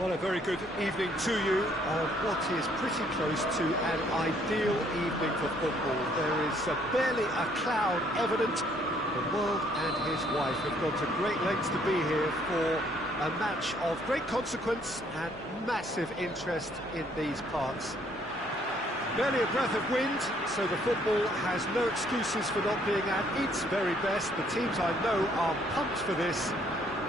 Well, a very good evening to you. What is pretty close to an ideal evening for football. There is barely a cloud evident. The world and his wife have gone to great lengths to be here for a match of great consequence and massive interest in these parts. Barely a breath of wind, so the football has no excuses for not being at its very best. The teams I know are pumped for this.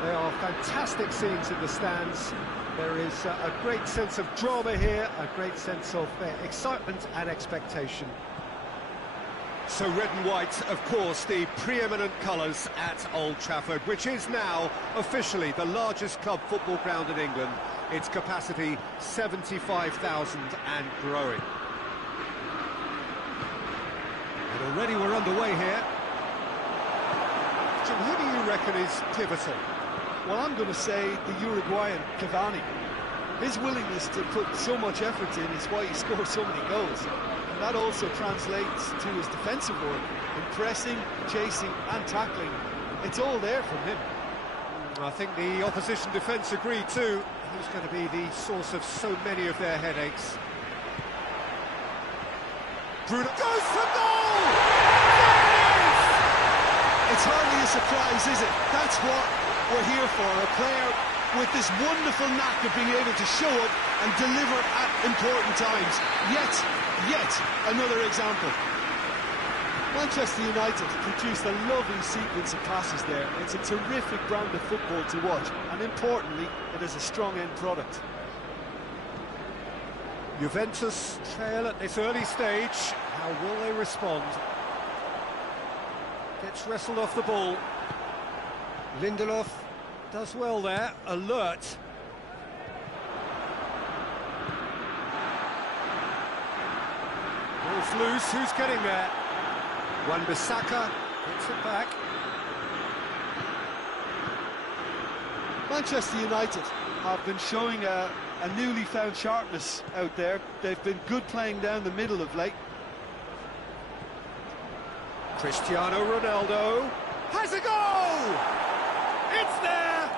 There are fantastic scenes in the stands. There is a great sense of drama here, a great sense of excitement and expectation. So red and white, of course, the preeminent colours at Old Trafford, which is now officially the largest club football ground in England. Its capacity 75,000 and growing. And already we're underway here. Jim, who do you reckon is pivotal? Well, I'm going to say the Uruguayan Cavani. His willingness to put so much effort in is why he scores so many goals. And that also translates to his defensive work, in pressing, chasing and tackling. It's all there from him. I think the opposition defence agree too. He's going to be the source of so many of their headaches. Bruno goes for goal! It's hardly a surprise, is it? That's what we're here for, a player with this wonderful knack of being able to show up and deliver at important times. Yet another example. Manchester United produced a lovely sequence of passes there. It's a terrific brand of football to watch, and importantly, it is a strong end product. Juventus trail at this early stage. How will they respond? Gets wrestled off the ball. Lindelof does well there, alert. Ball's loose, who's getting there? Wan-Bissaka hits it back. Manchester United have been showing a newly found sharpness out there. They've been good playing down the middle of late. Cristiano Ronaldo has a goal! It's there!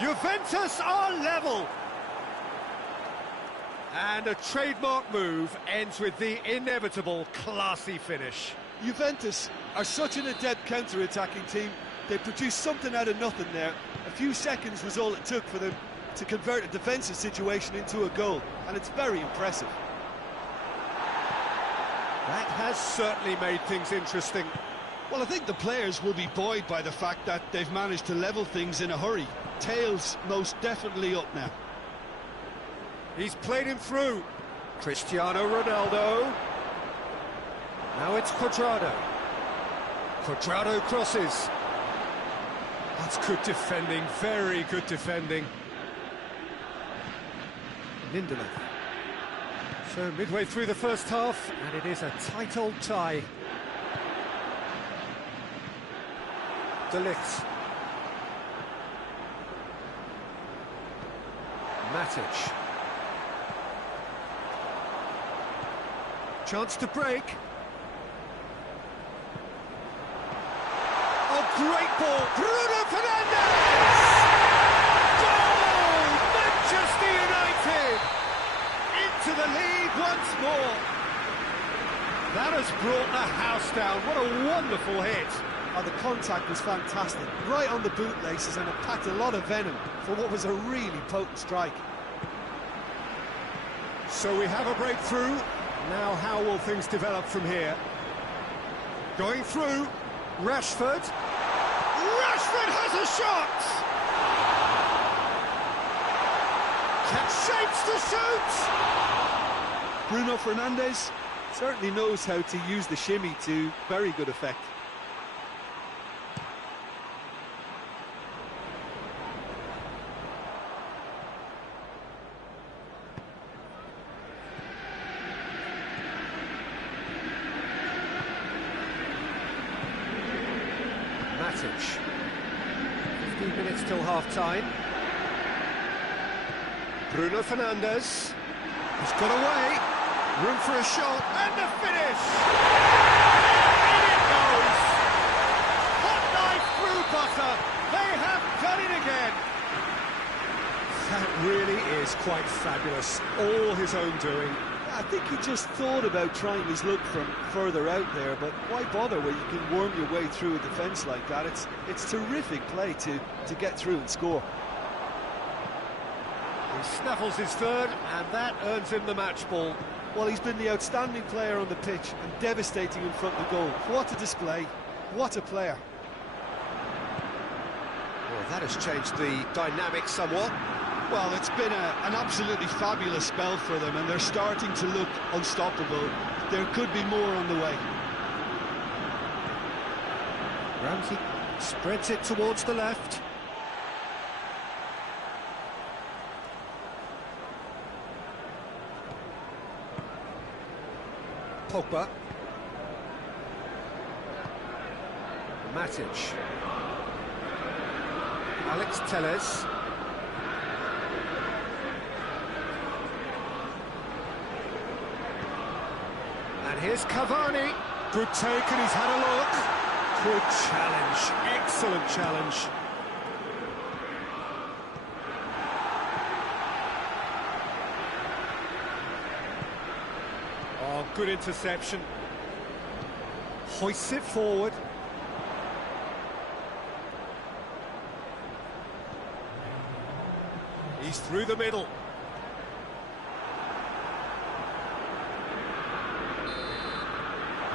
Juventus are level! And a trademark move ends with the inevitable classy finish. Juventus are such an adept counter-attacking team. They produced something out of nothing there. A few seconds was all it took for them to convert a defensive situation into a goal, and it's very impressive. That has certainly made things interesting. Well, I think the players will be buoyed by the fact that they've managed to level things in a hurry. Tails most definitely up now. He's played him through. Cristiano Ronaldo. Now it's Cuadrado. Cuadrado crosses. That's good defending, very good defending. Lindelof. So midway through the first half, and it is a tight old tie. De Ligt. Matic. Chance to break. Oh, great ball. Bruno Fernandes! Goal! Manchester United! Into the lead once more. That has brought the house down. What a wonderful hit. Oh, the contact was fantastic. Right on the bootlaces, and it packed a lot of venom for what was a really potent strike. So we have a breakthrough. Now how will things develop from here? Going through. Rashford. Rashford has a shot! Catch shapes to shoot! Bruno Fernandes certainly knows how to use the shimmy to very good effect. Matic. 15 minutes till half-time. Bruno Fernandes. He's got away. Room for a shot. And the finish! In it goes! Hot knife through butter. They have done it again. That really is quite fabulous. All his own doing. I think he just thought about trying his luck from further out there, but why bother when you can worm your way through a defence like that? It's terrific play to get through and score. He snaffles his third, and that earns him the match ball. Well, he's been the outstanding player on the pitch and devastating in front of the goal. What a display, what a player. Well, that has changed the dynamic somewhat. Well, it's been an absolutely fabulous spell for them, and they're starting to look unstoppable. There could be more on the way. Ramsey spreads it towards the left. Pogba. Matic. Alex Telles. And here's Cavani. Good take, and he's had a look. Good challenge, excellent challenge. Oh, good interception. Hoists it forward. He's through the middle.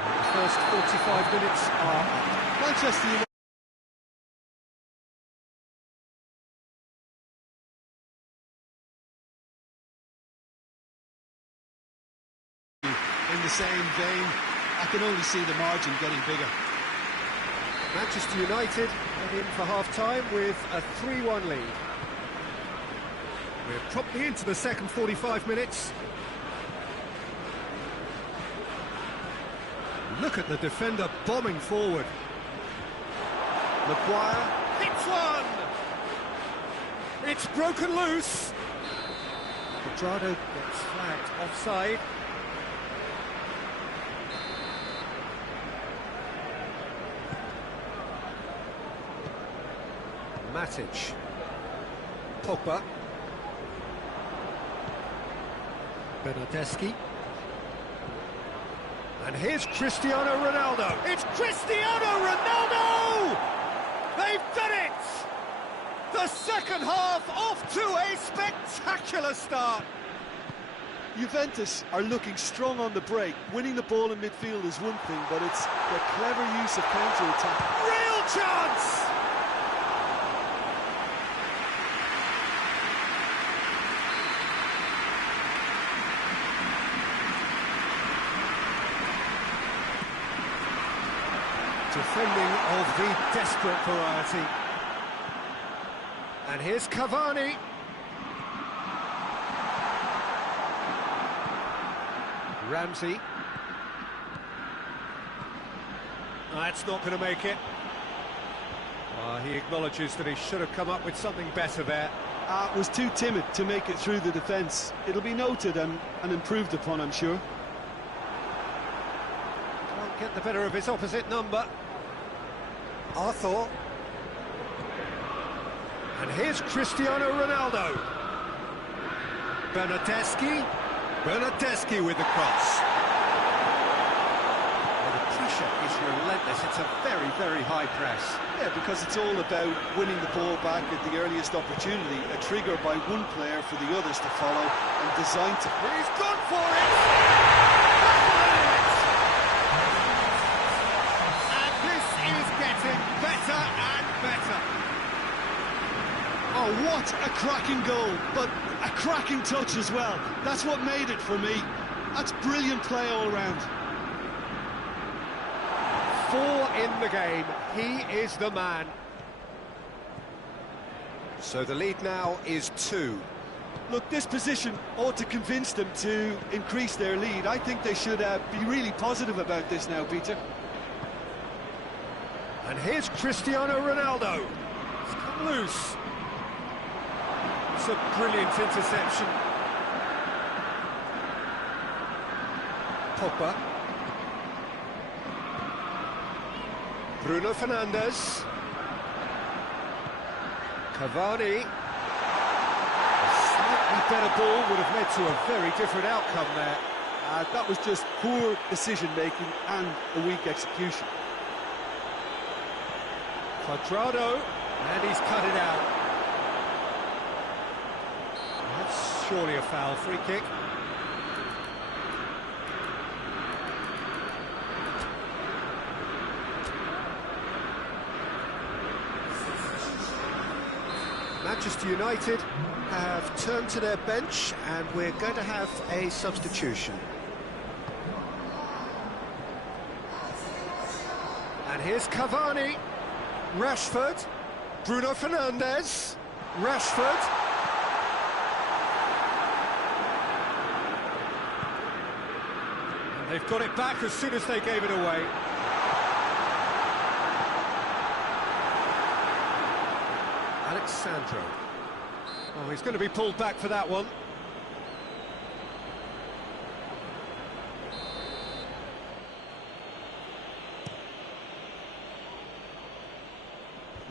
The first 45 minutes are up. Manchester United in the same vein. I can only see the margin getting bigger. Manchester United head in for half-time with a 3-1 lead. We're promptly into the second 45 minutes. Look at the defender bombing forward. Maguire hits one! It's broken loose. Quadrado gets flagged offside. Matic. Pogba. Bernardeschi. And here's Cristiano Ronaldo. It's Cristiano Ronaldo! They've done it! The second half off to a spectacular start. Juventus are looking strong on the break. Winning the ball in midfield is one thing, but it's the clever use of counter-attack. Real chance! Defending of the desperate variety. And here's Cavani. Ramsey. That's not going to make it. He acknowledges that he should have come up with something better there. Was too timid to make it through the defence. It'll be noted and improved upon, I'm sure. Can't get the better of his opposite number. Arthur. And here's Cristiano Ronaldo. Bernardeschi. Bernardeschi with the cross. Well, the pressure is relentless. It's a very, very high press. Yeah, because it's all about winning the ball back at the earliest opportunity. A trigger by one player for the others to follow and designed to... He's gone for it! And this is getting better and better. Oh, what a cracking goal, but a cracking touch as well. That's what made it for me. That's brilliant play all round. 4 in the game. He is the man. So the lead now is 2. Look, this position ought to convince them to increase their lead. I think they should be really positive about this now, Peter. And here's Cristiano Ronaldo. It's come loose. It's a brilliant interception. Pogba. Bruno Fernandes. Cavani. Any better ball would have led to a very different outcome there. That was just poor decision-making and a weak execution. Cuadrado, and he's cut it out. That's surely a foul, free kick. Manchester United have turned to their bench and we're going to have a substitution. And here's Cavani, Rashford, Bruno Fernandes, Rashford. And they've got it back as soon as they gave it away. Alexandro. Oh, he's going to be pulled back for that one.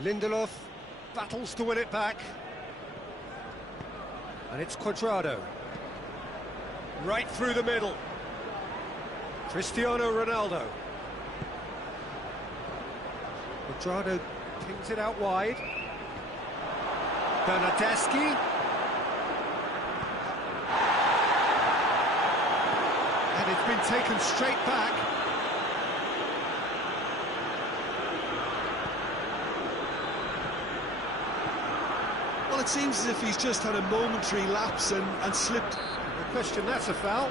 Lindelof battles to win it back. And it's Cuadrado. Right through the middle. Cristiano Ronaldo. Cuadrado pings it out wide. Bernardeschi. And it's been taken straight back. Well, it seems as if he's just had a momentary lapse and slipped. No question, that's a foul.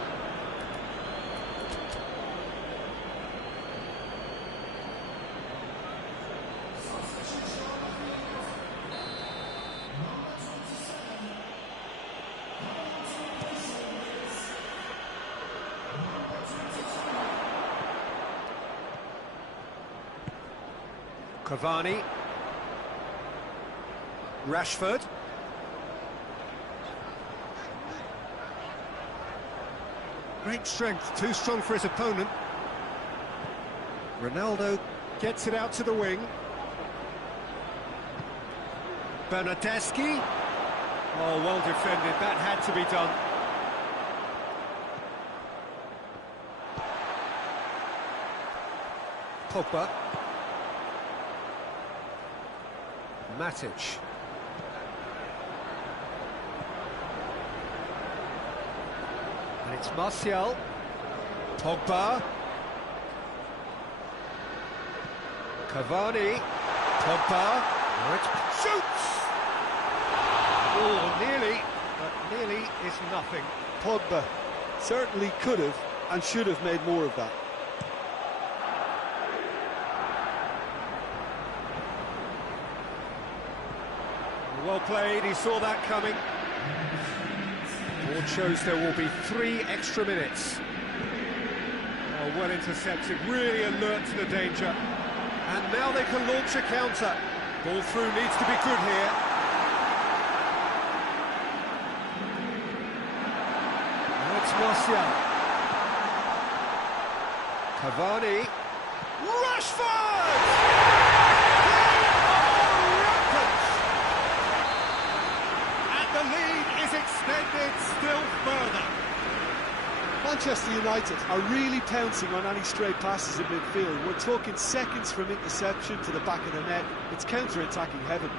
Cavani, Rashford, great strength, too strong for his opponent. Ronaldo gets it out to the wing. Bernardeschi, oh, well defended, that had to be done. Pogba. Matic. And it's Martial. Pogba. Cavani. Pogba. Oh, it shoots! Oh, nearly, but nearly is nothing. Pogba certainly could have and should have made more of that. Well played, he saw that coming. Board shows there will be 3 extra minutes. Oh, well intercepted, really alert to the danger. And now they can launch a counter. Ball through needs to be good here. Now it's Martial. Cavani. Rashford! The lead is extended still further. Manchester United are really pouncing on any stray passes in midfield. We're talking seconds from interception to the back of the net. It's counter-attacking heaven.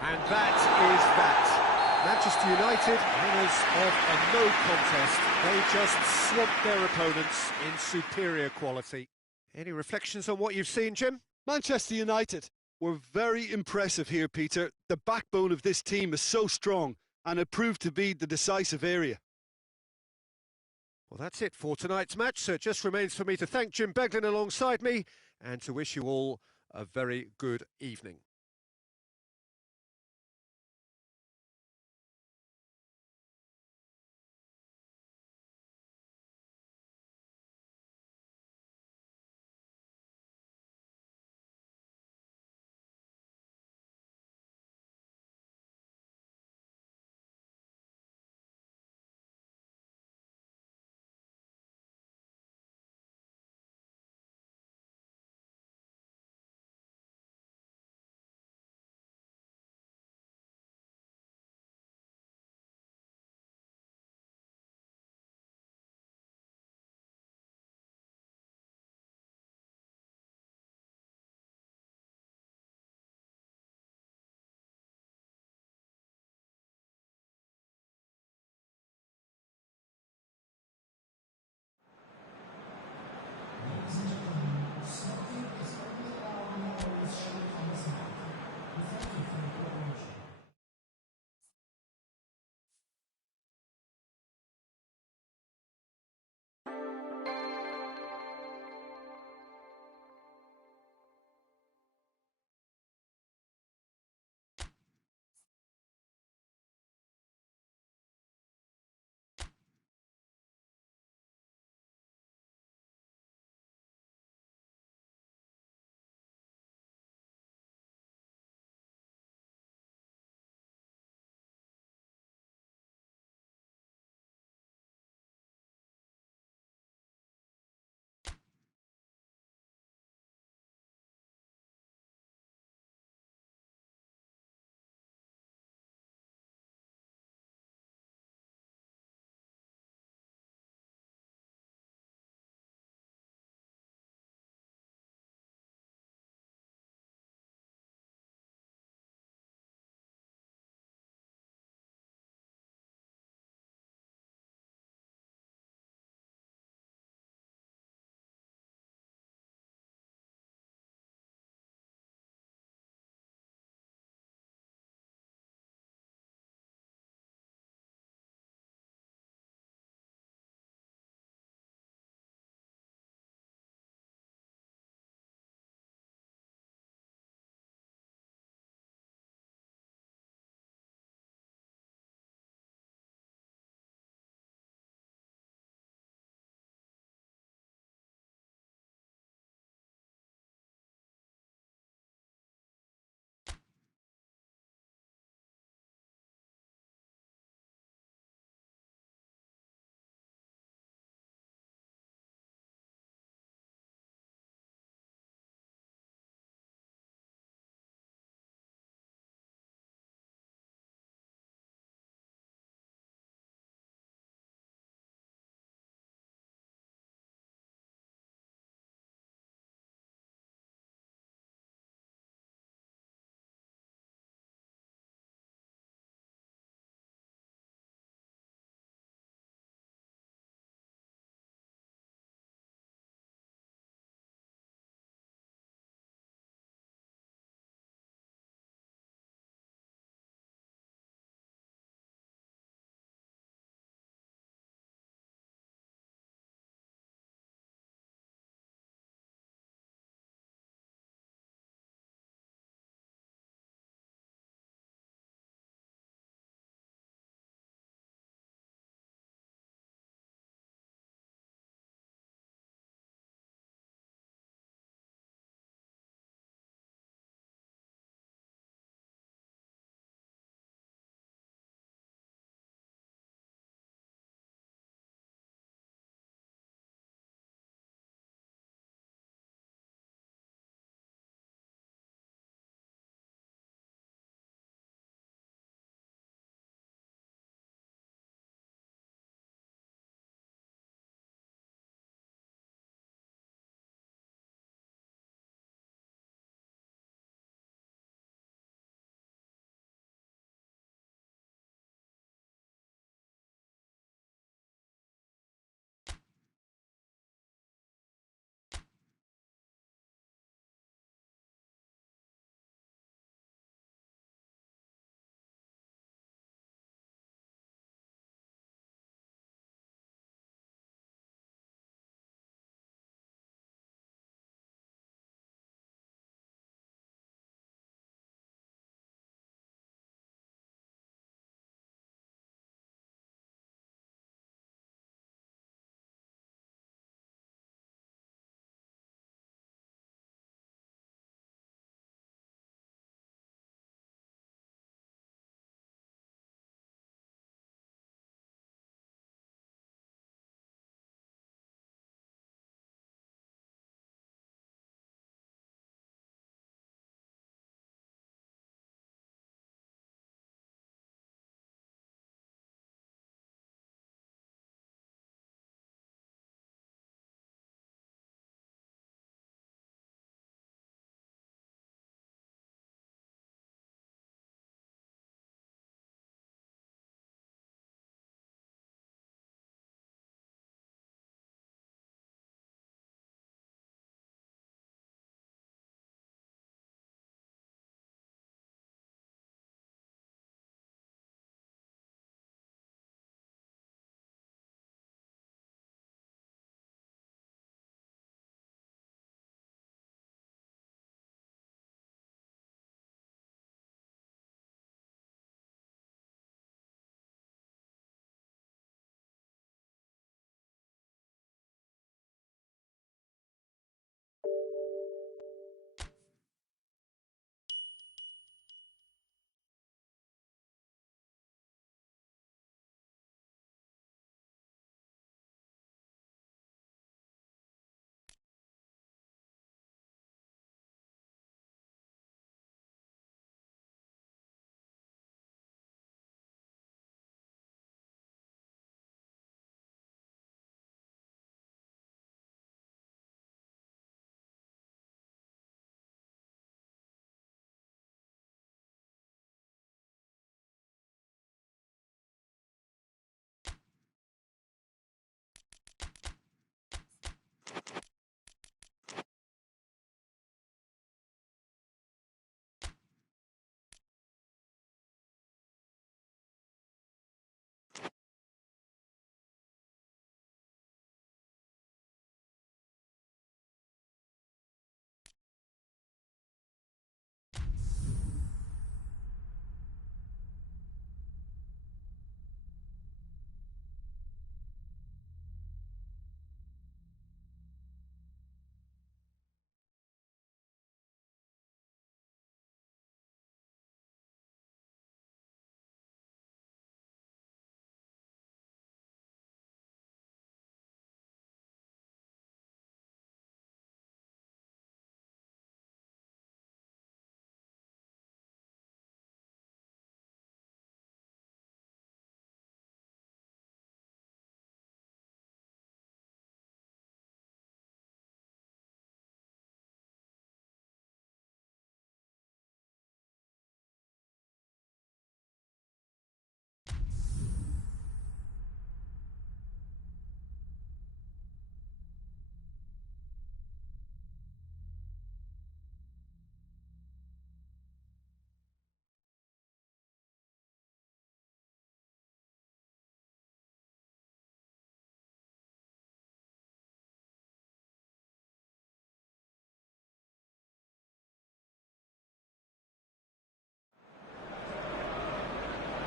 And that is that. Manchester United, winners of a no contest. They just swamped their opponents in superior quality. Any reflections on what you've seen, Jim? Manchester United were very impressive here, Peter. The backbone of this team is so strong, and it proved to be the decisive area. Well, that's it for tonight's match, so it just remains for me to thank Jim Beglin alongside me and to wish you all a very good evening.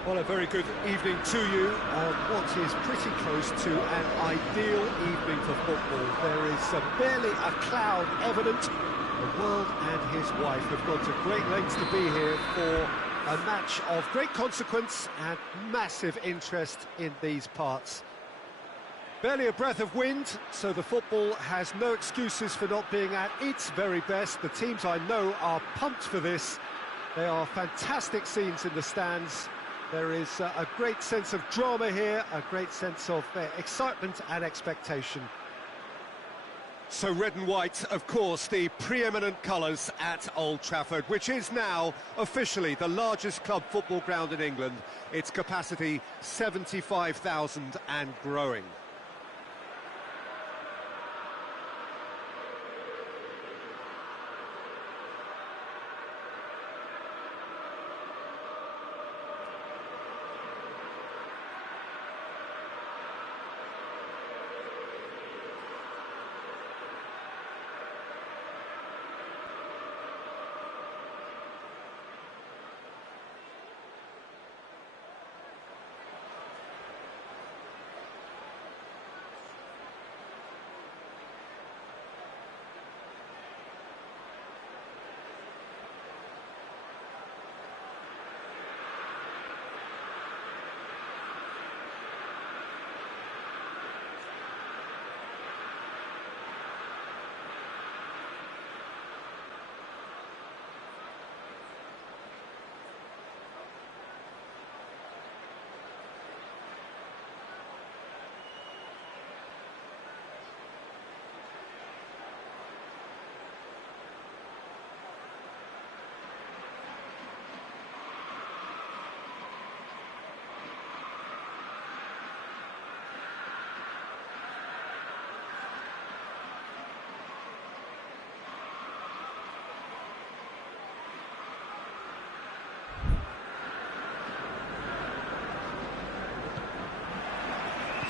Well, a very good evening to you on what is pretty close to an ideal evening for football. There is barely a cloud evident. The world and his wife have gone to great lengths to be here for a match of great consequence and massive interest in these parts. Barely a breath of wind, so the football has no excuses for not being at its very best. The teams I know are pumped for this. There are fantastic scenes in the stands. There is a great sense of drama here, a great sense of excitement and expectation. So red and white, of course, the preeminent colours at Old Trafford, which is now officially the largest club football ground in England. Its capacity 75,000 and growing.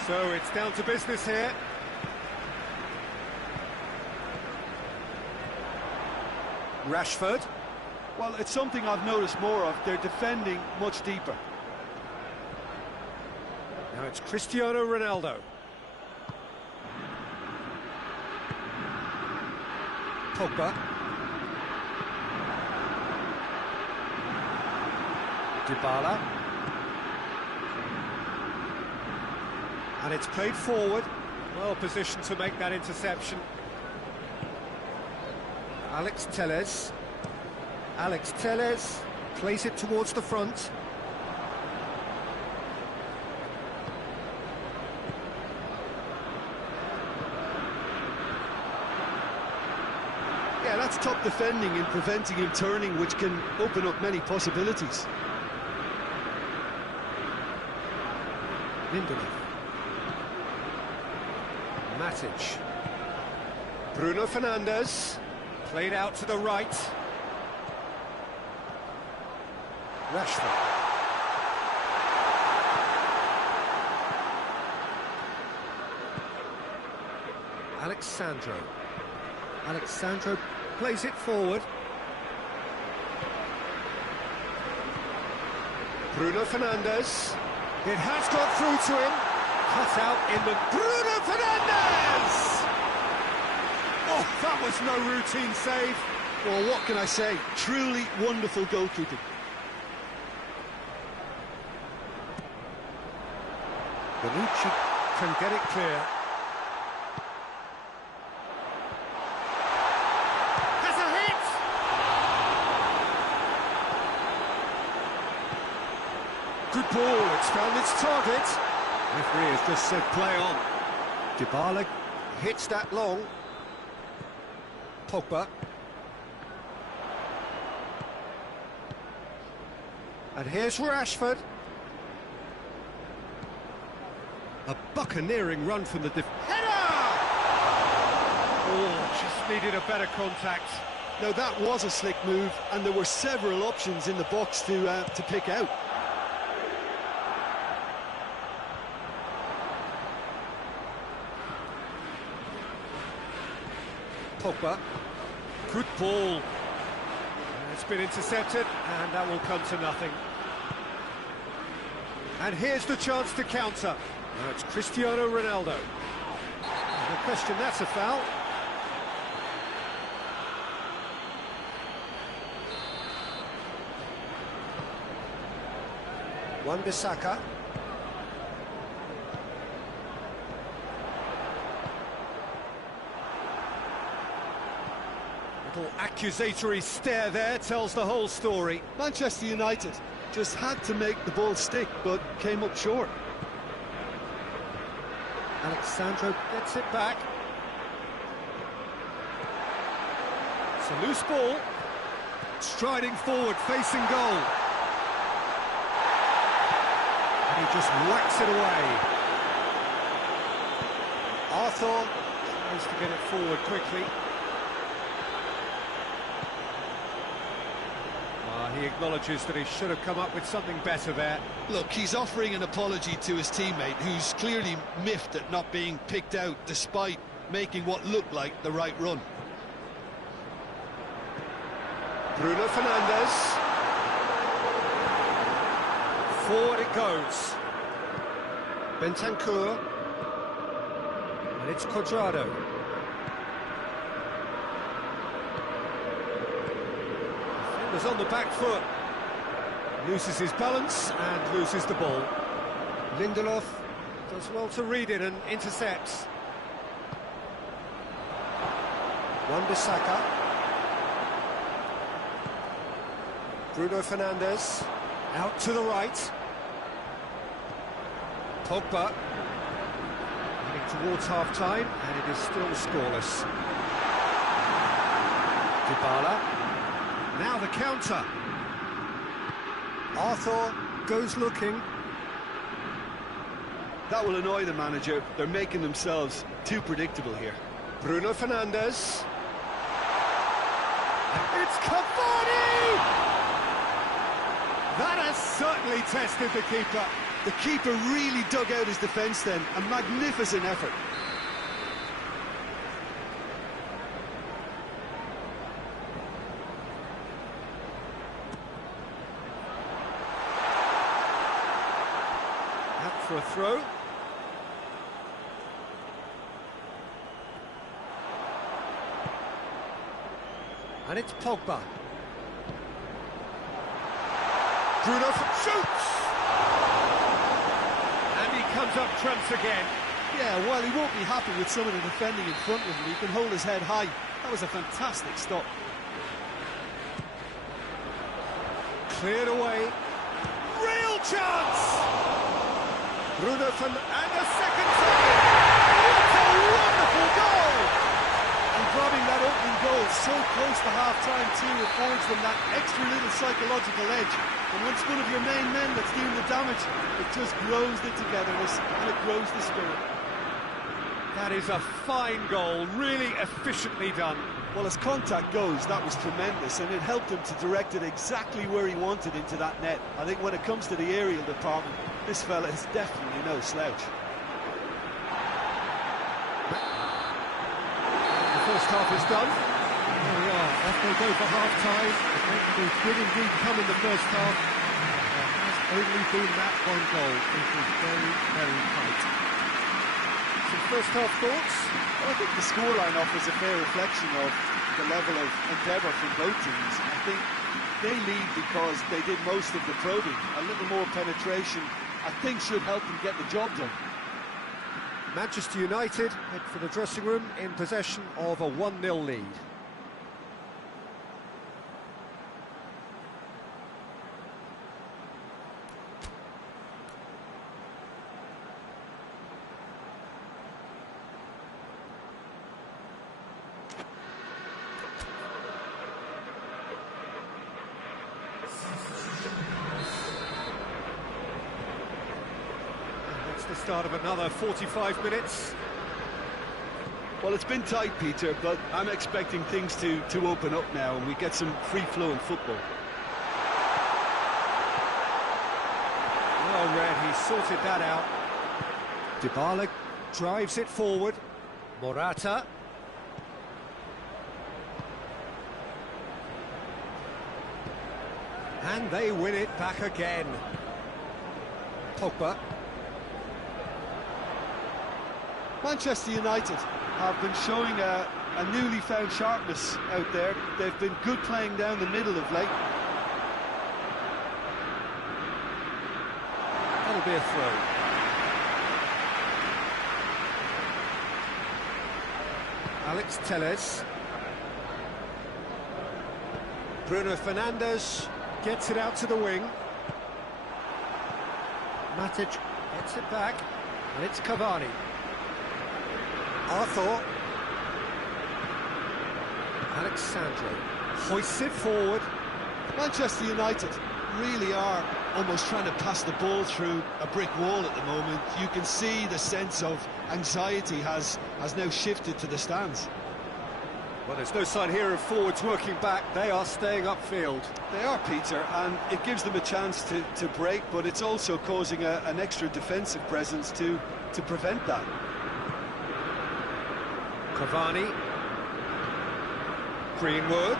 So it's down to business here. Rashford. Well, it's something I've noticed more of. They're defending much deeper. Now it's Cristiano Ronaldo. Pogba. Dybala. And it's played forward. Well positioned to make that interception. Alex Telles. Alex Telles plays it towards the front. Yeah, that's top defending and preventing him turning, which can open up many possibilities. Lindelof. Matic. Bruno Fernandes. Played out to the right. Rashford. Alexandro plays it forward. Bruno Fernandes. It has got through to him. Cut out in the... Bruno Fernandes! Oh, that was no routine save. Well, what can I say? Truly wonderful goalkeeping. Bonucci can get it clear. Has a hit! Good ball, it's found its target. Referee has just said play on. Dybala hits that long. Pogba. And here's Rashford. A buccaneering run from the header! Oh, just needed a better contact. Now that was a slick move, and there were several options in the box to pick out. Pogba. Good ball. It's been intercepted, and that will come to nothing. And here's the chance to counter. Now it's Cristiano Ronaldo. No question, that's a foul. Wan-Bissaka. Little accusatory stare there tells the whole story. Manchester United just had to make the ball stick, but came up short. Alexandro gets it back. It's a loose ball. Striding forward, facing goal. And he just whacks it away. Arthur tries to get it forward quickly. He acknowledges that he should have come up with something better there. Look, he's offering an apology to his teammate, who's clearly miffed at not being picked out despite making what looked like the right run. Bruno Fernandes. Forward it goes. Bentancur. And it's Cuadrado. Defender's on the back foot. Loses his balance and loses the ball. Lindelof does well to read it and intercepts. Wan-Bissaka. Bruno Fernandes. Out to the right. Pogba. Heading towards half-time, and it is still scoreless. Dybala. Now the counter. Arthur goes looking. That will annoy the manager. They're making themselves too predictable here. Bruno Fernandes. It's Cavani! That has certainly tested the keeper. The keeper really dug out his defence then. A magnificent effort. Out for a throw. And it's Pogba. Bruno shoots! And he comes up trumps again. Yeah, well, he won't be happy with some of the defending in front of him. He can hold his head high. That was a fantastic stop. Cleared away. Real chance! Bruno and a second time! What a wonderful goal! And grabbing that opening goal so close to half-time too affords them that extra little psychological edge. And once one of your main men that's doing the damage, it just grows the togetherness and it grows the spirit. That is a fine goal, really efficiently done. Well, as contact goes, that was tremendous, and it helped him to direct it exactly where he wanted into that net. I think when it comes to the aerial department, this fella is definitely no slouch. The first half is done. There we are, off they go for half-time. It did indeed come in the first half. There has only been that one goal. It was very, very tight. Some first half thoughts? Well, I think the scoreline offers a fair reflection of the level of endeavour from both teams. I think they lead because they did most of the probing. A little more penetration, I think, should help them get the job done. Manchester United head for the dressing room in possession of a 1-0 lead. The start of another 45 minutes. Well, it's been tight, Peter, but I'm expecting things to open up now and we get some free-flowing football. Well read, he sorted that out. Dybala drives it forward. Morata. And they win it back again. Pogba. Manchester United have been showing a newly found sharpness out there. They've been good playing down the middle of late. That'll be a throw. Alex Telles. Bruno Fernandes gets it out to the wing. Matic gets it back, and it's Cavani. Arthur. Alexandro hoists it forward. Manchester United really are almost trying to pass the ball through a brick wall at the moment. You can see the sense of anxiety has now shifted to the stands. Well, there's no sign here of forwards working back. They are staying upfield. They are, Peter, and it gives them a chance to break, but it's also causing an extra defensive presence to prevent that. Cavani. Greenwood.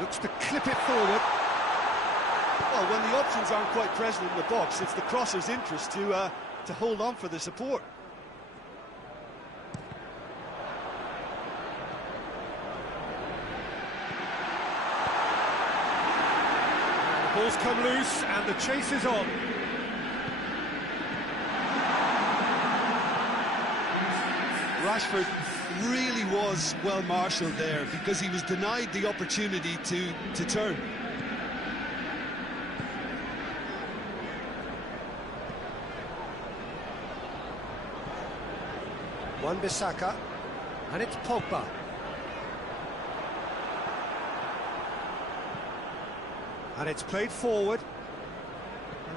Looks to clip it forward. Well, when the options aren't quite present in the box, it's the crosser's interest to hold on for the support. The ball's come loose and the chase is on. Rashford really was well marshalled there because he was denied the opportunity to turn. Wan-Bissaka, and it's Pogba. And it's played forward.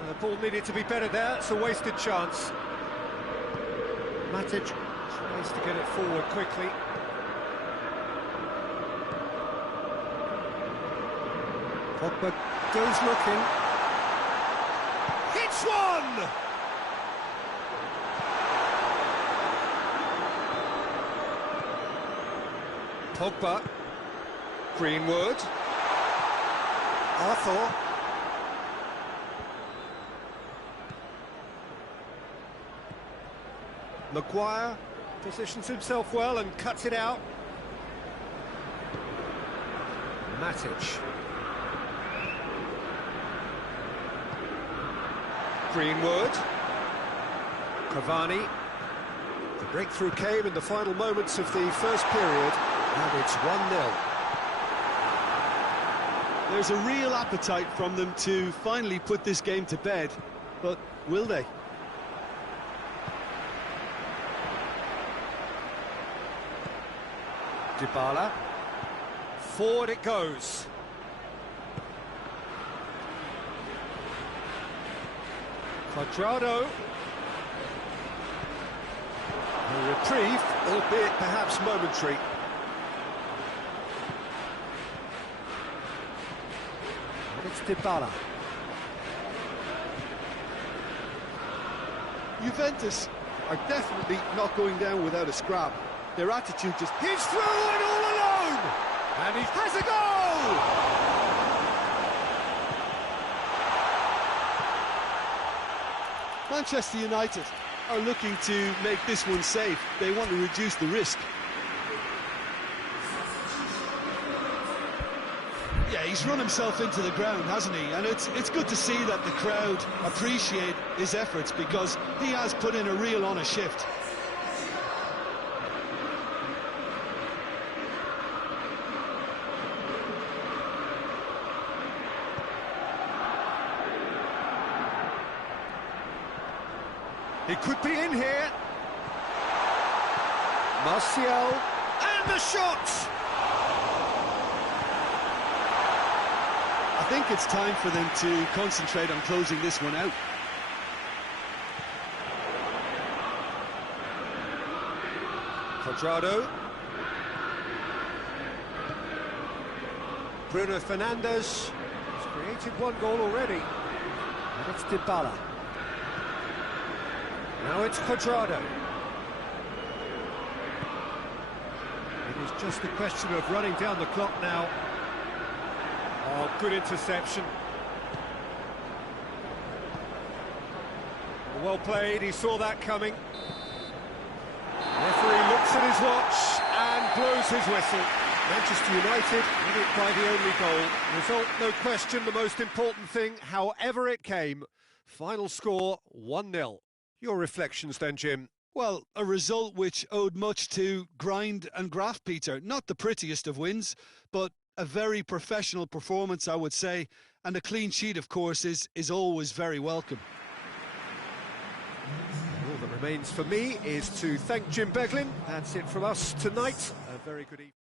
The ball needed to be better there. It's a wasted chance. Matic tries to get it forward quickly. Pogba goes looking. Hits one! Pogba. Greenwood. Arthur. Maguire positions himself well and cuts it out. Matic. Greenwood. Cavani. The breakthrough came in the final moments of the first period, and it's 1-0. There's a real appetite from them to finally put this game to bed, but will they? Dybala. Forward it goes. Cuadrado. A reprieve, albeit perhaps momentary. And it's Dybala. Juventus are definitely not going down without a scrap. Their attitude just... He's through and all alone! And he has a goal! Manchester United are looking to make this one safe. They want to reduce the risk. Yeah, he's run himself into the ground, hasn't he? And it's good to see that the crowd appreciate his efforts because he has put in a real honest shift. He could be in here. Martial, and the shot! I think it's time for them to concentrate on closing this one out. Cuadrado. Bruno Fernandes has created one goal already. And it's Dybala. Now it's Cuadrado. It is just a question of running down the clock now. Oh, good interception. Well played, he saw that coming. Referee looks at his watch and blows his whistle. Manchester United win it by the only goal. Result, no question, the most important thing, however it came. Final score, 1-0. Your reflections then, Jim? Well, a result which owed much to grind and graft, Peter. Not the prettiest of wins, but a very professional performance, I would say. And a clean sheet, of course, is always very welcome. All that remains for me is to thank Jim Beglin. That's it from us tonight. A very good evening.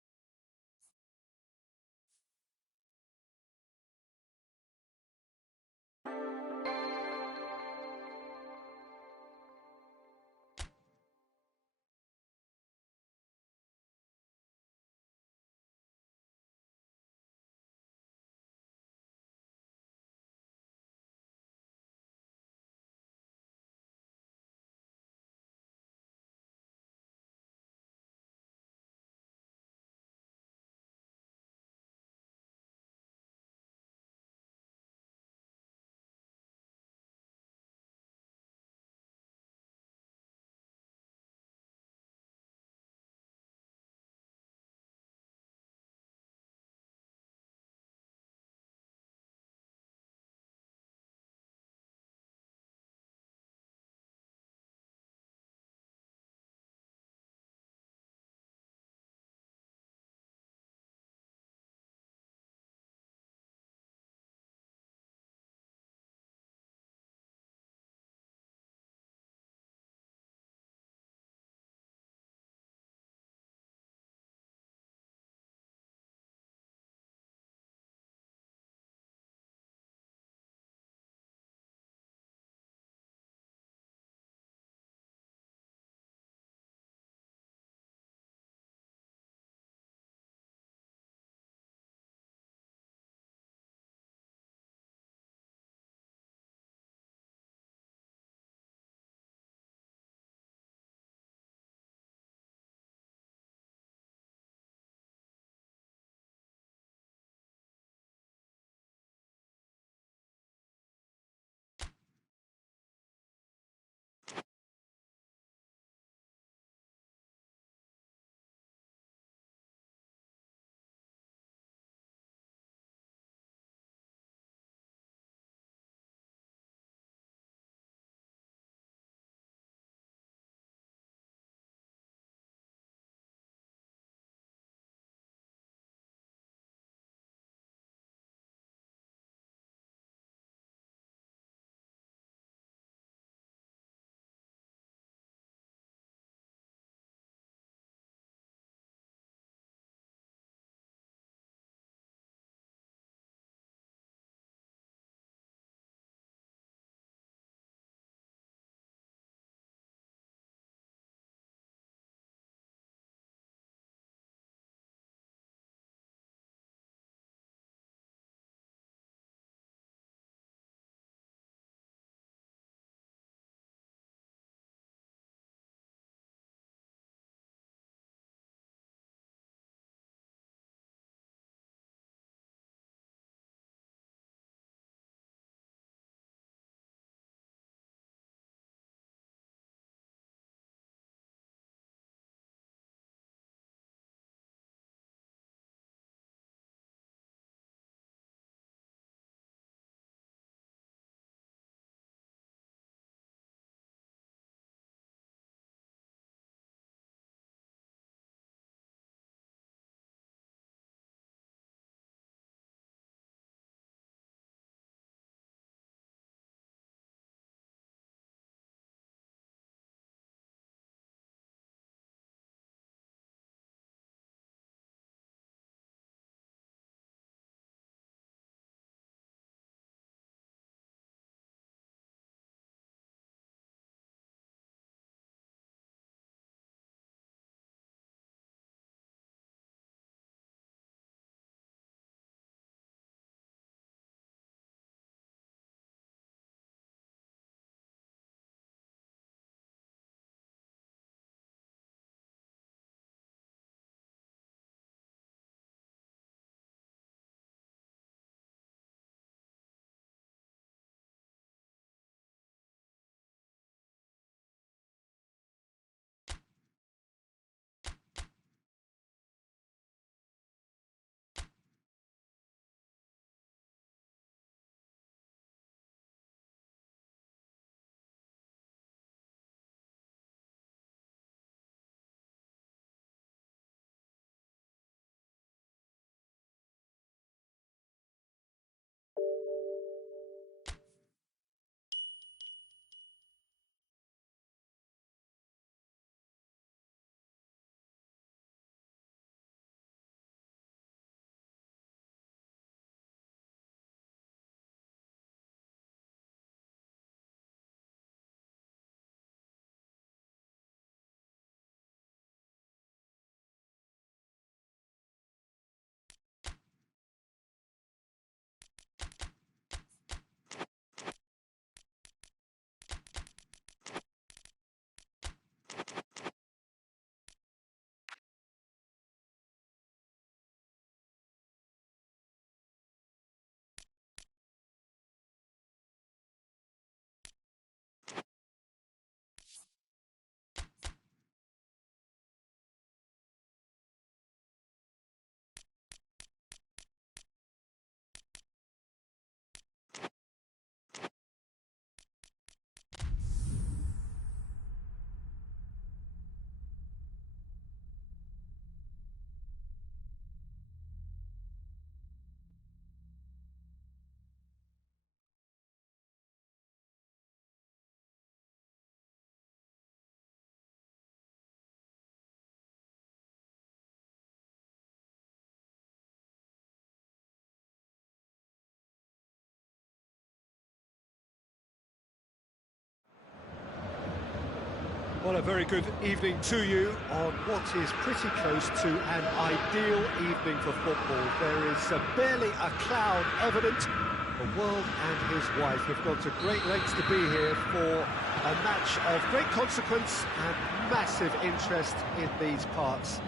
Well, a very good evening to you on what is pretty close to an ideal evening for football. There is barely a cloud evident. The world and his wife have gone to great lengths to be here for a match of great consequence and massive interest in these parts.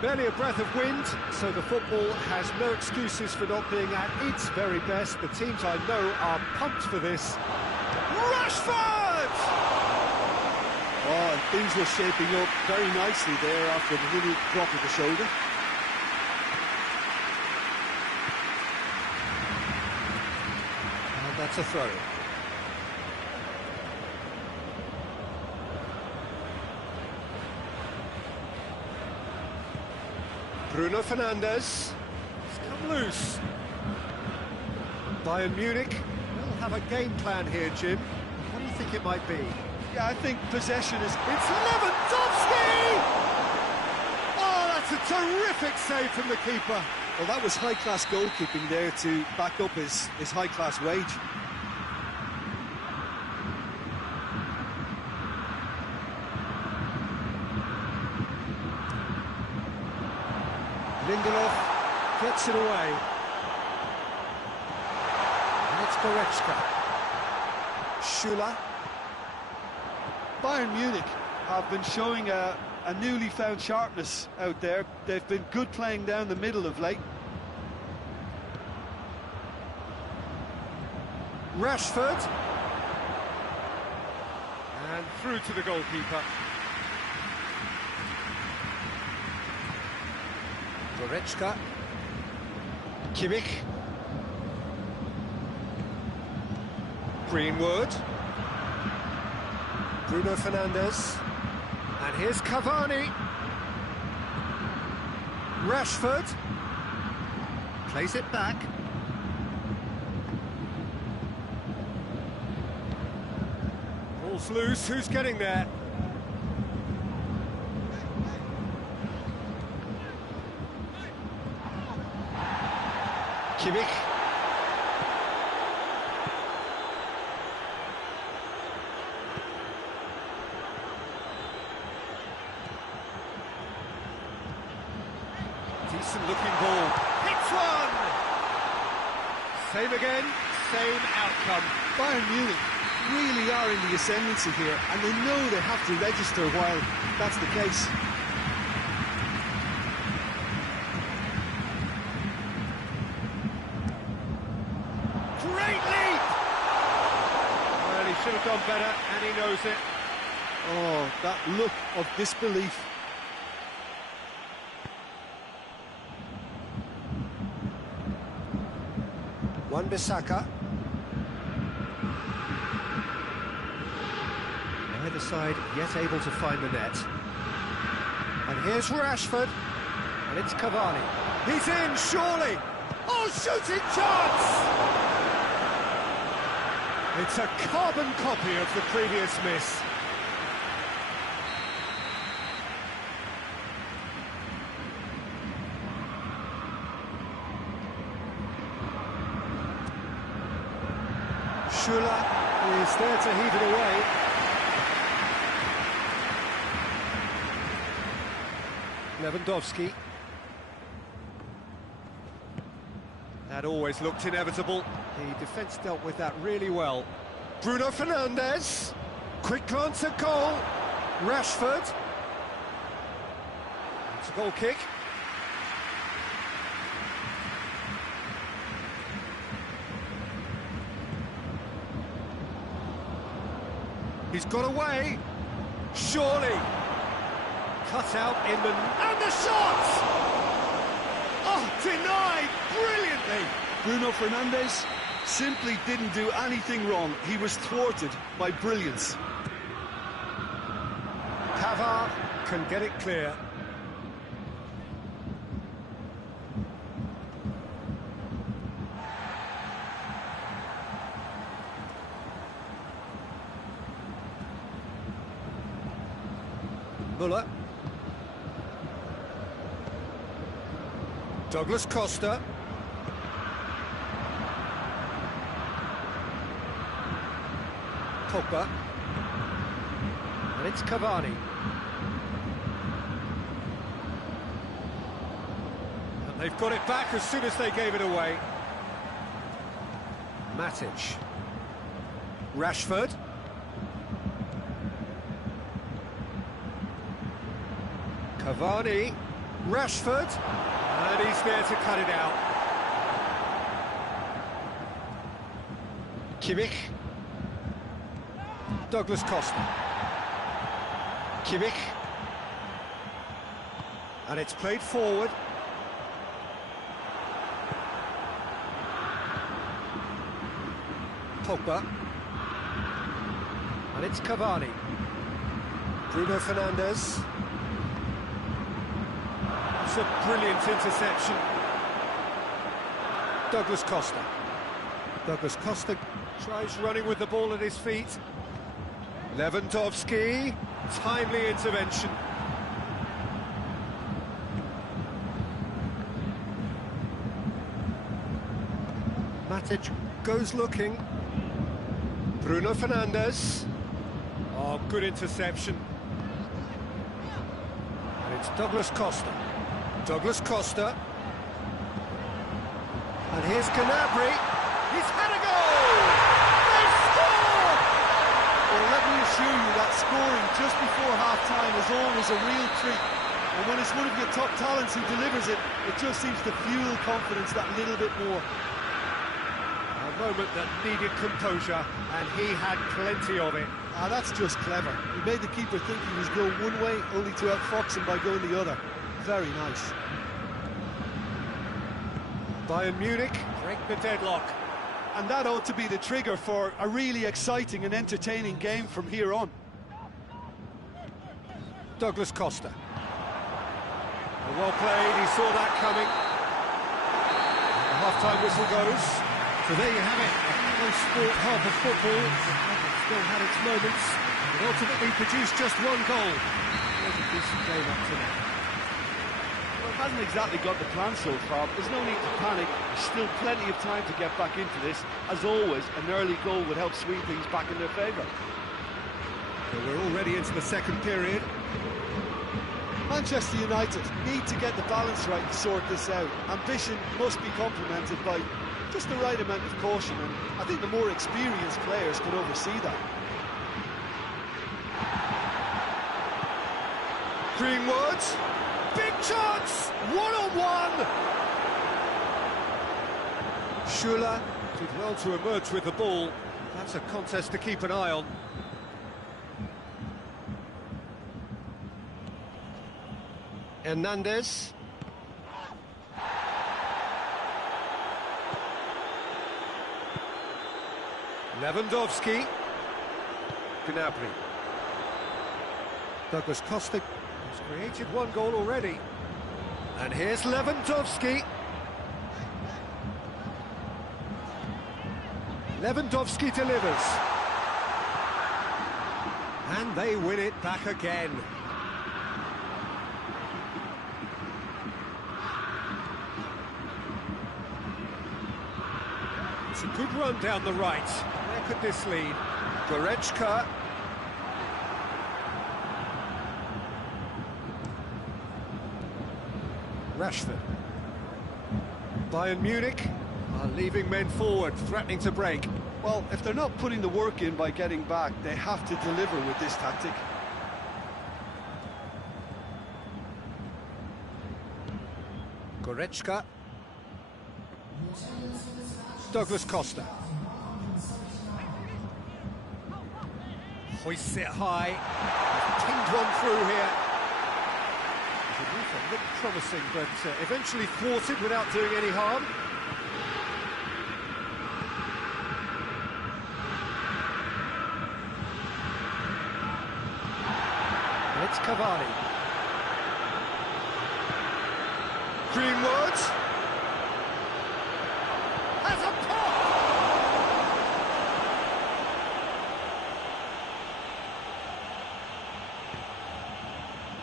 Barely a breath of wind, so the football has no excuses for not being at its very best. The teams I know are pumped for this. Rashford! Oh, and things were shaping up very nicely there after the little drop of the shoulder. And that's a throw. Bruno Fernandes. It's come loose. Bayern Munich will have a game plan here, Jim. What do you think it might be? Yeah, I think possession is... It's Lewandowski! Oh, that's a terrific save from the keeper. Well, that was high-class goalkeeping there to back up his high-class wage. Lindelof gets it away. And it's Goretzka. Schüller. Bayern Munich have been showing a newly found sharpness out there. They've been good playing down the middle of late. Rashford. And through to the goalkeeper. Goretzka. Kimmich. Greenwood. Bruno Fernandes. And here's Cavani. Rashford. Plays it back. Ball's loose, who's getting there? Kimmich. Decent looking ball. Hits one! Same again, same outcome. Bayern Munich really are in the ascendancy here, and they know they have to register while that's the case. Great leap! Well, he should have done better, and he knows it. Oh, that look of disbelief. Wan-Bissaka. Neither side yet able to find the net. And here's Rashford. And it's Cavani. He's in, surely! Oh, shooting chance! It's a carbon copy of the previous miss. Schüller is there to heave it away. Lewandowski. That always looked inevitable. The defence dealt with that really well. Bruno Fernandes. Quick glance at goal. Rashford. It's a goal kick. He's got away. Surely. Cut out in the... And the shot! Oh, denied brilliantly. Bruno Fernandes simply didn't do anything wrong. He was thwarted by brilliance. Pavard can get it clear. Muller. Douglas Costa. Pogba. And it's Cavani. And they've got it back as soon as they gave it away. Matic. Rashford. Cavani. Rashford. And he's there to cut it out. Kimmich. Douglas Costa. Kimmich. And it's played forward. Pogba. And it's Cavani. Bruno Fernandes. It's a brilliant interception. Douglas Costa. Douglas Costa tries running with the ball at his feet. Lewandowski, timely intervention. Matic goes looking. Bruno Fernandes. Oh, good interception. And it's Douglas Costa. Douglas Costa. And here's Gnabry. He's had a goal! They've scored! Well, let me assure you that scoring just before half-time is always a real treat. And when it's one of your top talents who delivers it, it just seems to fuel confidence that little bit more. A moment that needed composure, and he had plenty of it. Ah, that's just clever. He made the keeper think he was going one way, only to outfox him by going the other. Very nice. Bayern Munich break the deadlock. And that ought to be the trigger for a really exciting and entertaining game from here on. Douglas Costa. Well played, he saw that coming. The half-time whistle goes. So there you have it, a close sport half of football. It's still had its moments, but ultimately produced just one goal. It was a decent game up to now. Well, it hasn't exactly got the plan so far. There's no need to panic. There's still plenty of time to get back into this. As always, an early goal would help swing things back in their favour. So we're already into the second period. Manchester United need to get the balance right and sort this out. Ambition must be complemented by just the right amount of caution, and I think the more experienced players can oversee that. Greenwood, big chance, one-on-one. Schuller did well to emerge with the ball. That's a contest to keep an eye on. Hernandez. Lewandowski. Gnabry. Douglas Costa has created one goal already. And here's Lewandowski. Lewandowski delivers. And they win it back again. It's a good run down the right. Where could this lead? Goretzka. Rashford. Bayern Munich are leaving men forward, threatening to break. Well, if they're not putting the work in by getting back, they have to deliver with this tactic. Goretzka. Douglas Costa. Hoists it high. Pinged one through here. The looked promising, but eventually thwarted without doing any harm. And it's Cavani. Greenwood. Has a pop!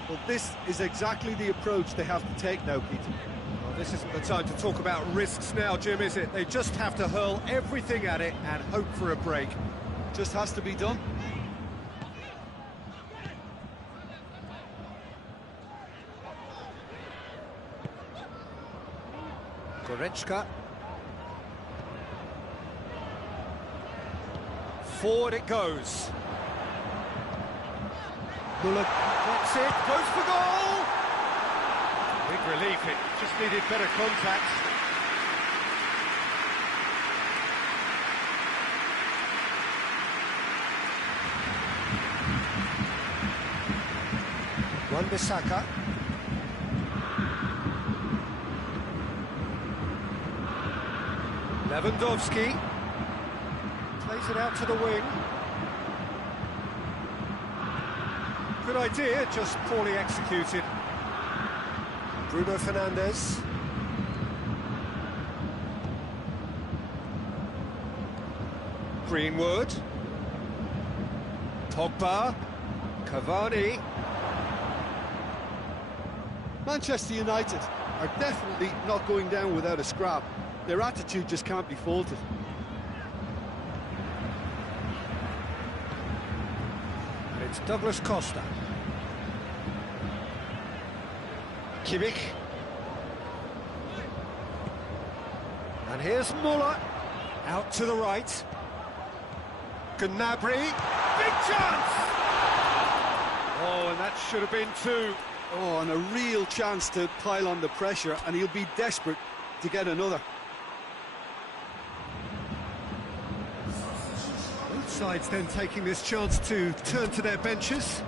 Well, this is exactly the approach they have to take now, Peter. Well, this isn't the time to talk about risks now, Jim, is it? They just have to hurl everything at it and hope for a break. Just has to be done. Goretzka. Forward it goes. Muller gets it, goes for goal! Big relief, it just needed better contact. Wan-Bissaka. Lewandowski plays it out to the wing. Good idea, just poorly executed. Bruno Fernandes. Greenwood. Pogba. Cavani. Manchester United are definitely not going down without a scrap. Their attitude just can't be faulted. And it's Douglas Costa. Kimmich. And here's Muller. Out to the right. Gnabry. Big chance! Oh, and that should have been two. Oh, and a real chance to pile on the pressure, and he'll be desperate to get another. Both sides then taking this chance to turn to their benches.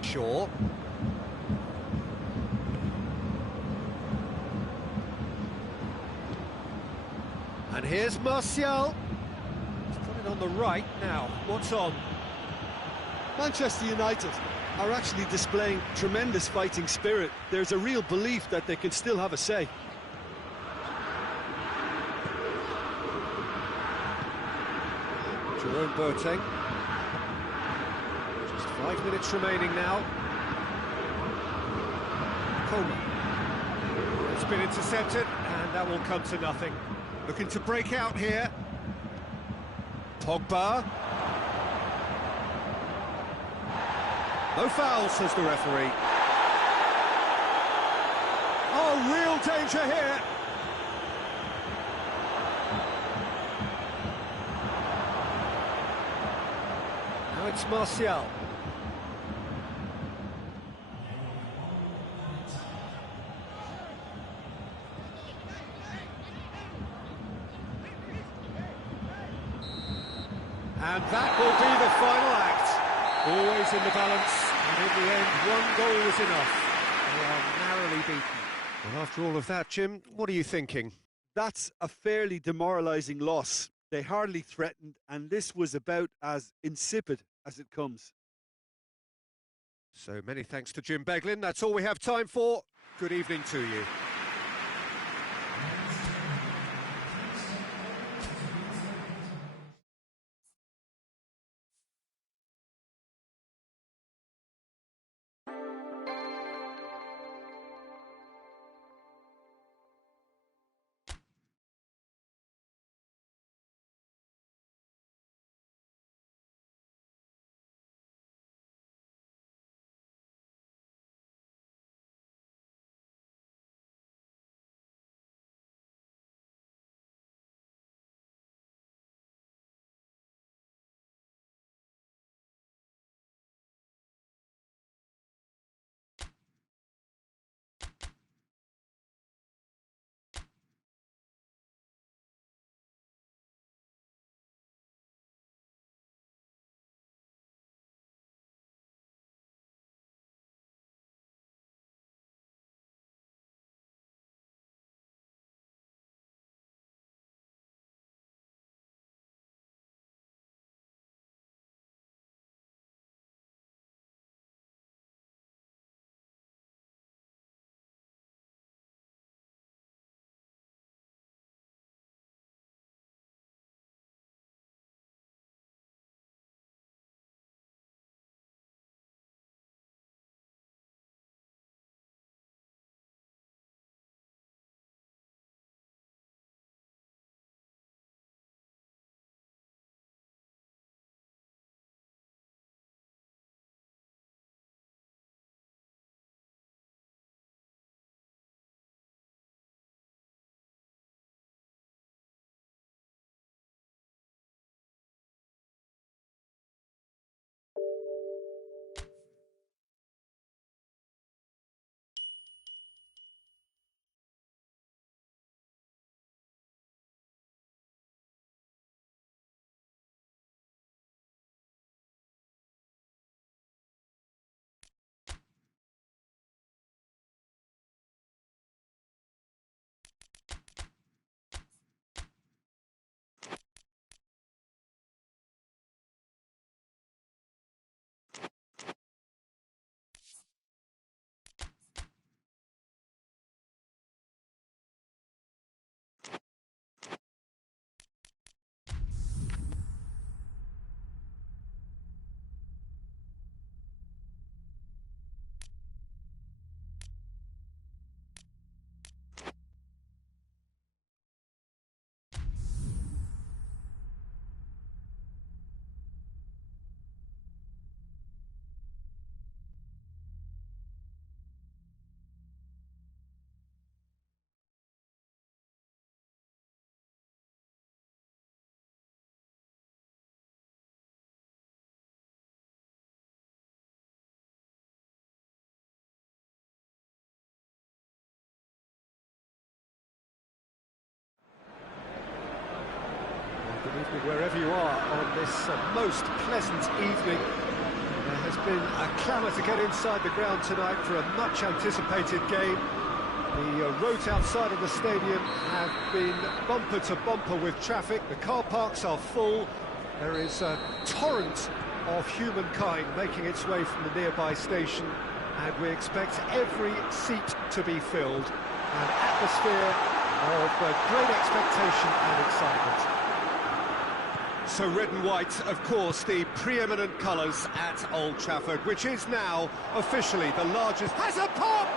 Shaw. And here's Martial. He's got it on the right now. What's on? Manchester United are actually displaying tremendous fighting spirit. There's a real belief that they can still have a say. Jerome Boateng. Just 5 minutes remaining now. Coleman. It's been intercepted, and that will come to nothing. Looking to break out here. Pogba. No foul, says the referee. Oh, real danger here. Now it's Martial. And that will be the final act. Always in the balance, and in the end, one goal was enough. They are narrowly beaten. Well, after all of that, Jim, what are you thinking? That's a fairly demoralising loss. They hardly threatened, and this was about as insipid as it comes. So many thanks to Jim Beglin. That's all we have time for. Good evening to you. Good evening wherever you are on this most pleasant evening. There has been a clamour to get inside the ground tonight for a much anticipated game. The roads outside of the stadium have been bumper to bumper with traffic. The car parks are full. There is a torrent of humankind making its way from the nearby station, and we expect every seat to be filled. An atmosphere of great expectation and excitement. So red and white, of course, the preeminent colours at Old Trafford, which is now officially the largest. Has a pop!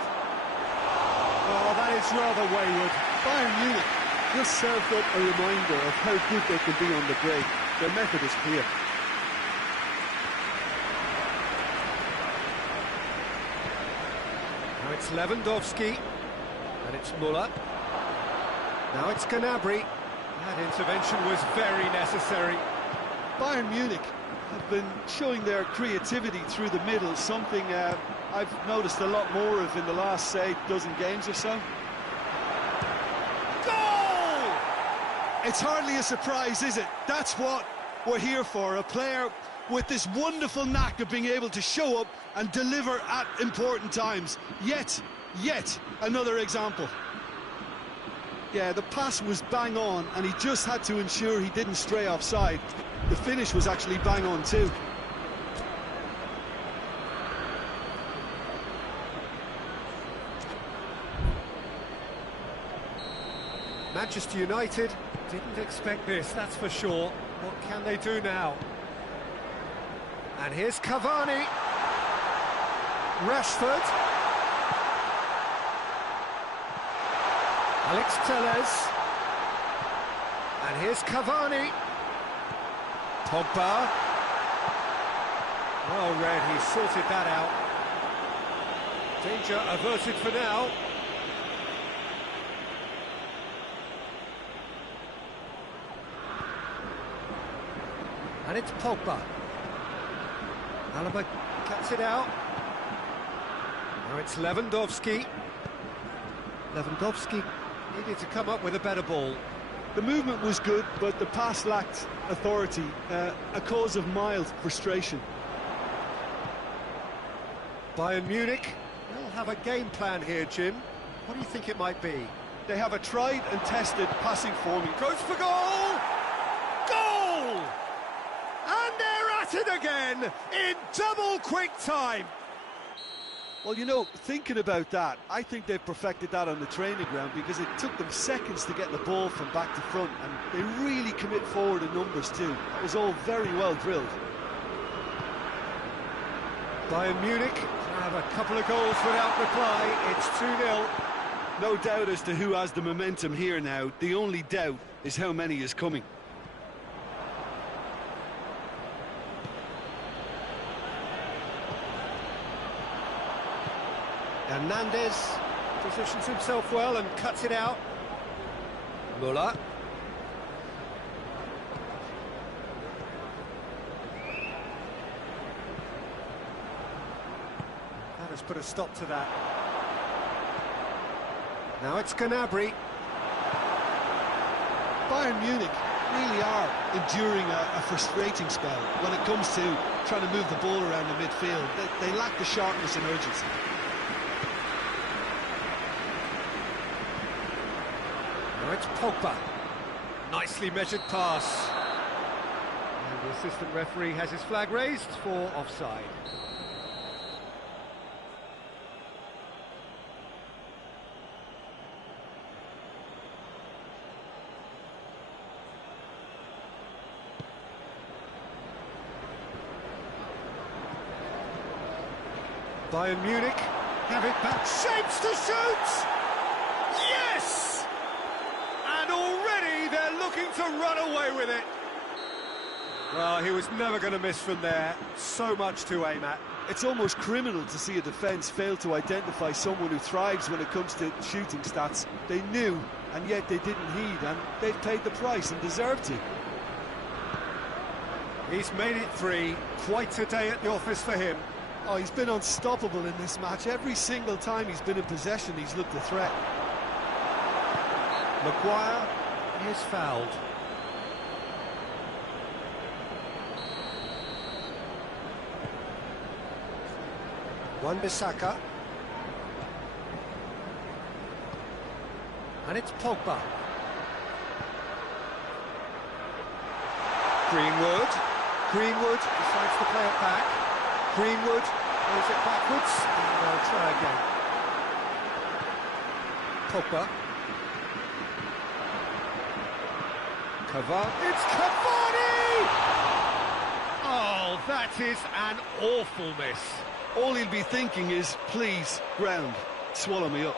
Oh, that is rather wayward. Bayern Munich just served up a reminder of how good they can be on the break. Their method is clear. Now it's Lewandowski, and it's Müller. Now it's Gnabry. That intervention was very necessary. Bayern Munich have been showing their creativity through the middle, something I've noticed a lot more of in the last, say, dozen games or so. Goal! It's hardly a surprise, is it? That's what we're here for, a player with this wonderful knack of being able to show up and deliver at important times. Yet another example. Yeah, the pass was bang on, and he just had to ensure he didn't stray offside. The finish was actually bang on too. Manchester United didn't expect this, that's for sure. What can they do now? And here's Cavani. Rashford. Alex Telles. And here's Cavani. Pogba. Well read, he sorted that out. Danger averted for now. And it's Pogba. Alaba cuts it out. Now it's Lewandowski. Lewandowski needed to come up with a better ball. The movement was good, but the pass lacked authority, a cause of mild frustration. Bayern Munich will have a game plan here, Jim. What do you think it might be? They have a tried and tested passing formula. Goes for goal! Goal! And they're at it again in double quick time. Well, you know, thinking about that, I think they've perfected that on the training ground, because it took them seconds to get the ball from back to front, and they really commit forward in numbers too. It was all very well drilled. Bayern Munich have a couple of goals without reply. It's 2-0. No doubt as to who has the momentum here now. The only doubt is how many is coming. Hernandez positions himself well and cuts it out. Müller. That has put a stop to that. Now it's Gnabry. Bayern Munich really are enduring a frustrating spell when it comes to trying to move the ball around the midfield. They lack the sharpness and urgency. Now it's Pogba. Nicely measured pass. And the assistant referee has his flag raised for offside. Bayern Munich have it back. Shapes to shoot! Yes! And already they're looking to run away with it. Well, he was never going to miss from there. So much to aim at. It's almost criminal to see a defence fail to identify someone who thrives when it comes to shooting stats. They knew, and yet they didn't heed, and they've paid the price and deserved to. He's made it 3. Quite a day at the office for him. Oh, he's been unstoppable in this match. Every single time he's been in possession, he's looked a threat. Maguire is fouled. Wan-Bissaka. And it's Pogba. Greenwood decides to play it back. Greenwood plays it backwards, and they'll try again. Pogba. It's Cavani! Oh, that is an awful miss. All he'll be thinking is, please, ground, swallow me up.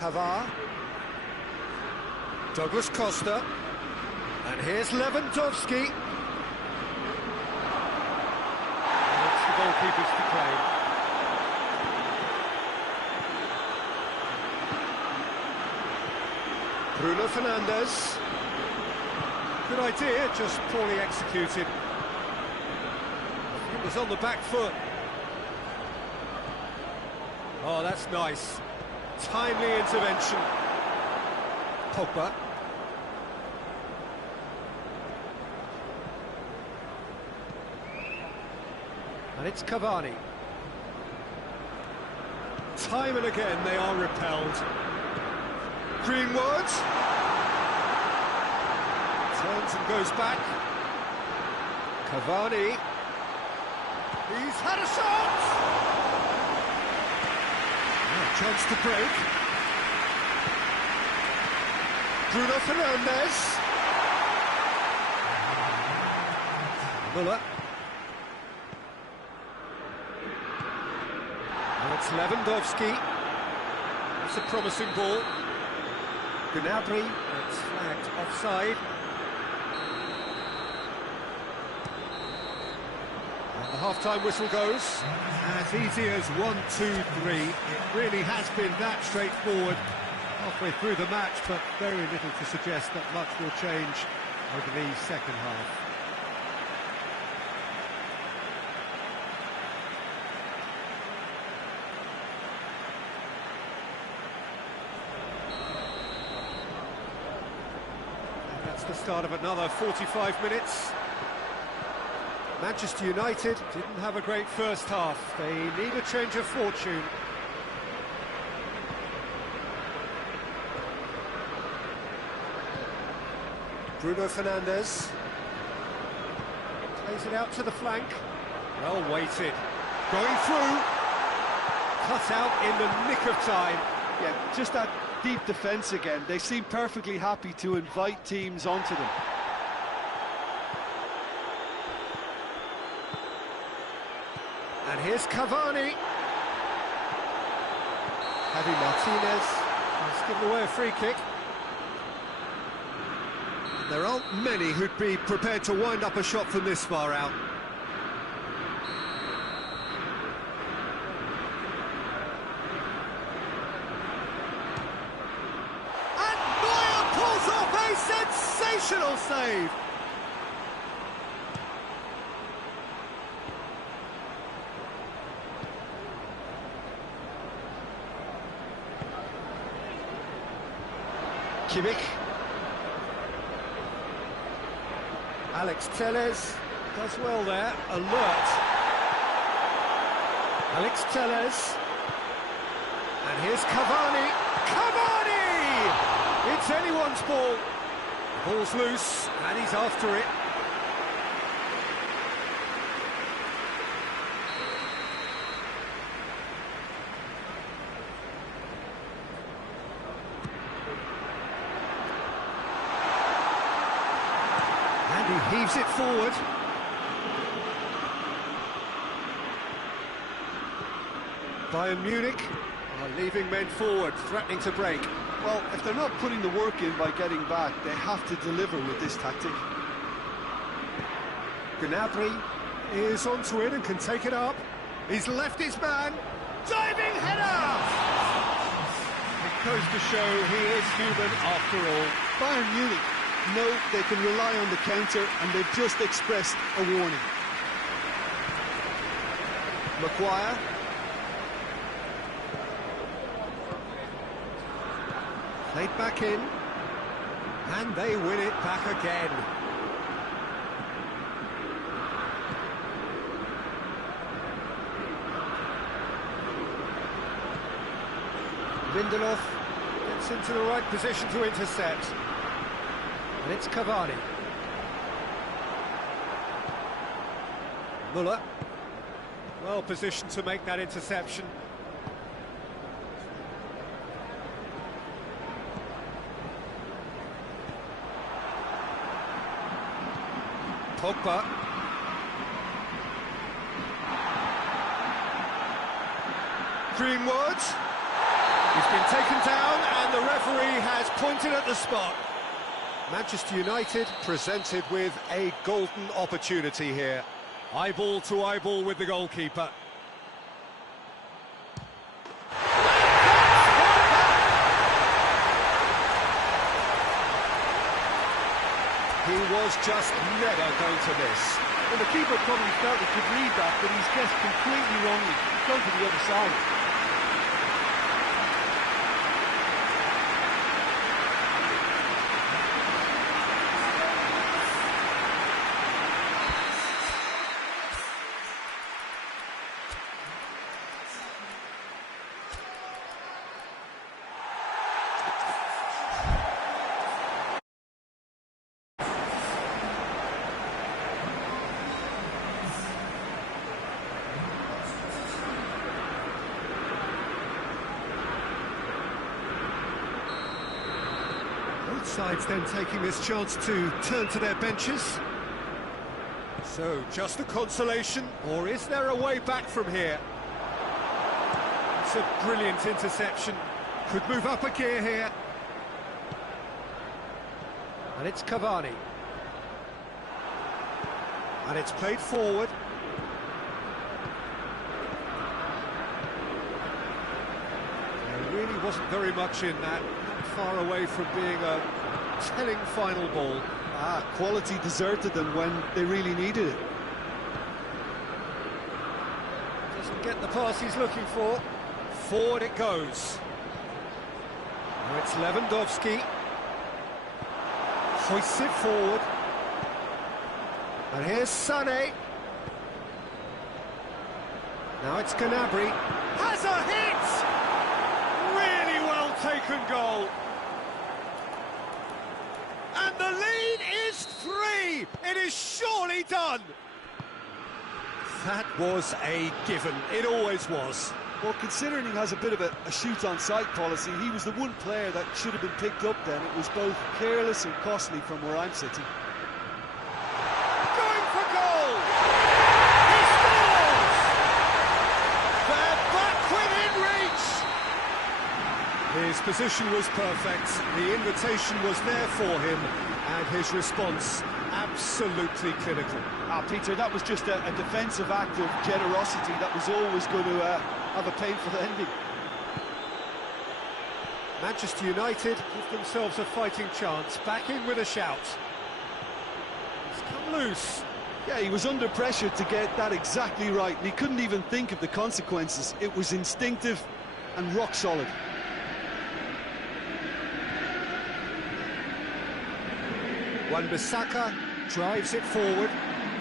Pavard. Douglas Costa. And here's Lewandowski. And it's the goalkeeper's to claim. Bruno Fernandes. Good idea, just poorly executed. It was on the back foot. Oh, that's nice. Timely intervention. Pogba. And it's Cavani. Time and again they are repelled. Greenwood. Turns and goes back. Cavani. He's had a shot! Chance to break. Bruno Fernandes. Müller. And it's Lewandowski. It's a promising ball. Gnabry. It's flagged offside. And the half-time whistle goes. As easy as 1, 2, 3. It really has been that straightforward halfway through the match, but very little to suggest that much will change over the second half. And that's the start of another 45 minutes. Manchester United didn't have a great first half. They need a change of fortune. Bruno Fernandes. Plays it out to the flank. Well weighted. Going through. Cut out in the nick of time. Yeah, just that deep defence again. They seem perfectly happy to invite teams onto them. And here's Cavani. Javi Martinez has given away a free kick. There aren't many who'd be prepared to wind up a shot from this far out. And Neuer pulls off a sensational save. Kimmich. Alex Telles does well there, alert. Alex Telles. And here's Cavani. Cavani! It's anyone's ball. The ball's loose, and he's after it. He heaves it forward. Bayern Munich are leaving men forward, threatening to break. Well, if they're not putting the work in by getting back, they have to deliver with this tactic. Gnabry is onto it and can take it up. He's left his man. Diving header! It goes to show he is human after all. Bayern Munich know they can rely on the counter, and they've just expressed a warning. Maguire. Played back in, and they win it back again. Lindelof gets into the right position to intercept. And it's Cavani. Muller. Well positioned to make that interception. Pogba. Greenwood. He's been taken down and the referee has pointed at the spot. Manchester United presented with a golden opportunity here. Eyeball to eyeball with the goalkeeper. He was just never going to miss. Well, the keeper probably felt he could read that, but he's guessed completely wrongly. Go to the other side. Both sides then taking this chance to turn to their benches. So, just a consolation, or is there a way back from here? It's a brilliant interception. Could move up a gear here. And it's Cavani. And it's played forward. There really wasn't very much in that. Far away from being a telling final ball. Quality deserted them when they really needed it. Doesn't get the pass he's looking for. Forward it goes. Now it's Lewandowski. Hoists it forward. And here's Sané. Now it's Gnabry. Has a hit! Really well taken goal. And the lead is 3! It is surely done! That was a given. It always was. Well, considering he has a bit of a shoot-on-sight policy, he was the one player that should have been picked up then. It was both careless and costly from where I'm sitting. Going for goal! He scores! They're back within reach! His position was perfect, the invitation was there for him, and his response absolutely clinical. Peter, that was just a defensive act of generosity that was always going to have a painful ending. Manchester United give themselves a fighting chance, back in with a shout. He's come loose. Yeah, he was under pressure to get that exactly right, and he couldn't even think of the consequences. It was instinctive and rock solid. Wan-Bissaka drives it forward.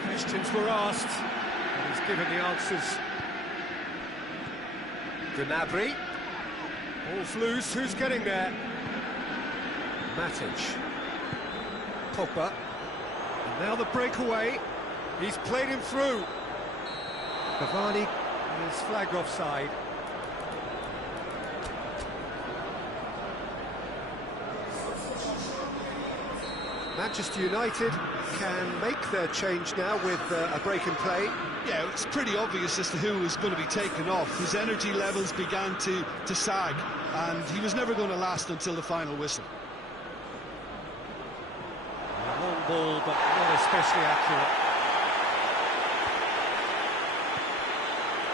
Questions were asked, and he's given the answers. Gnabry. Ball's loose, who's getting there? Matic. Pogba. And now the breakaway. He's played him through. Cavani is flagged offside. Manchester United can make their change now with a break in play. Yeah, it's pretty obvious as to who was going to be taken off. His energy levels began to sag, and he was never going to last until the final whistle. A long ball, but not especially accurate.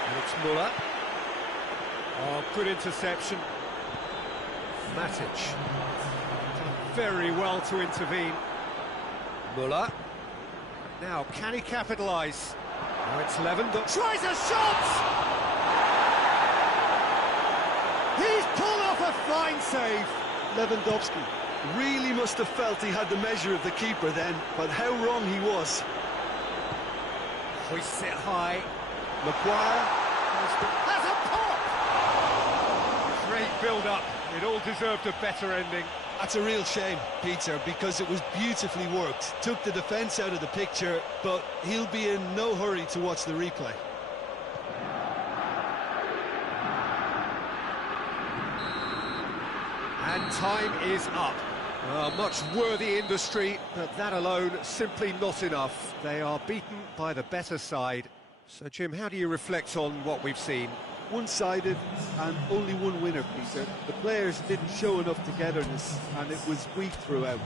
And it's Muller. Oh, good interception. Matic. Done very well to intervene. Muller. Now, can he capitalise? Now it's Lewandowski. Tries a shot! He's pulled off a fine save. Lewandowski really must have felt he had the measure of the keeper then, but how wrong he was. Hoists it high. Maguire has a pop! Great build-up. It all deserved a better ending. That's a real shame, Peter, because it was beautifully worked. Took the defence out of the picture, but he'll be in no hurry to watch the replay. And time is up. Much worthy industry, but that alone simply not enough. They are beaten by the better side. So, Jim, how do you reflect on what we've seen? One-sided and only one winner, Peter. The players didn't show enough togetherness and it was weak throughout.